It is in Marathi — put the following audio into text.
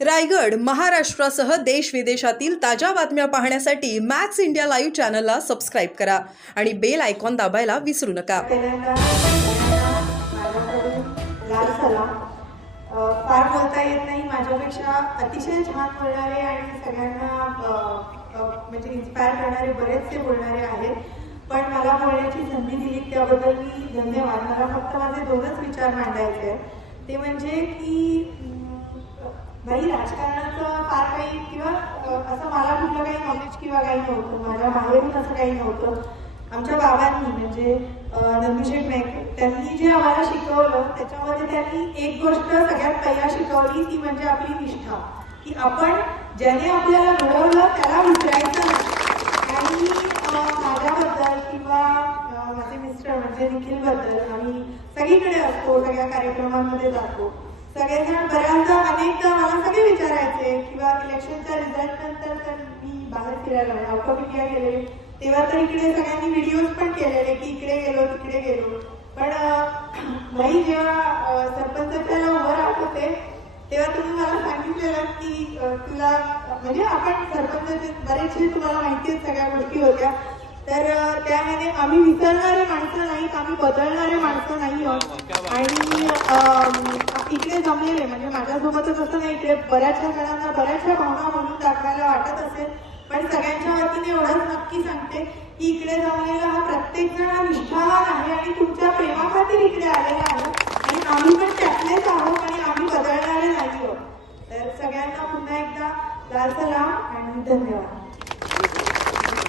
रायगड महाराष्ट्रासह देश विदेशातील ताज्या बातम्या पाहण्यासाठी मॅक्स इंडिया लाईव्ह चॅनलला सबस्क्राईब करा आणि बेल आयकॉन दाबायला विसरू नका फार बोलता येत नाही माझ्यापेक्षा अतिशय छान बोलणारे आणि सगळ्यांना म्हणजे इन्स्पायर करणारे बरेचसे बोलणारे आहेत पण मला बोलण्याची संधी दिली त्याबद्दल मी धन्यवाद मला फक्त माझे दोनच विचार मांडायचे आहेत. ते म्हणजे की नाही राजकारणाचं फार काही किंवा असं मला कुठलं काही नॉलेज किंवा काही नव्हतं. माझ्या बाहेरून असं काही नव्हतं. आमच्या बाबांनी म्हणजे नंदुशेठ नाईक त्यांनी जे आम्हाला शिकवलं त्याच्यामध्ये त्यांनी एक गोष्ट सगळ्यात पहिला शिकवली ती म्हणजे आपली निष्ठा. की आपण ज्याने आपल्याला घडवलं त्याला विसरायचं आणि माझ्याबद्दल किंवा माझे मिस्टर म्हणजे निखिलबद्दल आम्ही सगळीकडे असतो सगळ्या कार्यक्रमांमध्ये जातो. सगळेजण बऱ्याच किंवा इलेक्शनच्या रिझल्ट नंतर तर मी बाहेर फिरायला आउट ऑफ इंडिया गेले. तेव्हा तर इकडे सगळ्यांनी व्हिडिओज पण केलेले की इकडे गेलो तिकडे गेलो. पण नाही जेव्हा सरपंच सरपंचाला उभं राहत होते तेव्हा तुम्ही मला सांगितलेलं की तुला म्हणजे आपण सरपंचाचे बरेचसे तुम्हाला माहिती आहेत सगळ्या गोष्टी होत्या. तर त्यामध्ये आम्ही विसरणारे आम्ही बदलणारे माणसं नाही आहोत. आणि इकडे जमलेले म्हणजे माझ्यासोबतच असं नाही इकडे बऱ्याचशा जणांना बऱ्याचशा भावना म्हणून टाकायला वाटत असेल पण सगळ्यांच्या वतीने एवढंच नक्की सांगते की इकडे जमलेला हा प्रत्येक जण हा निष्ठावान आहे आणि तुमच्या प्रेमाखातीर इकडे आलेला आहे. आणि आम्ही पण त्यातलेच आहोत आणि आम्ही बदलणारे नाही आहोत. तर सगळ्यांना पुन्हा एकदा लाल सलाम आणि धन्यवाद.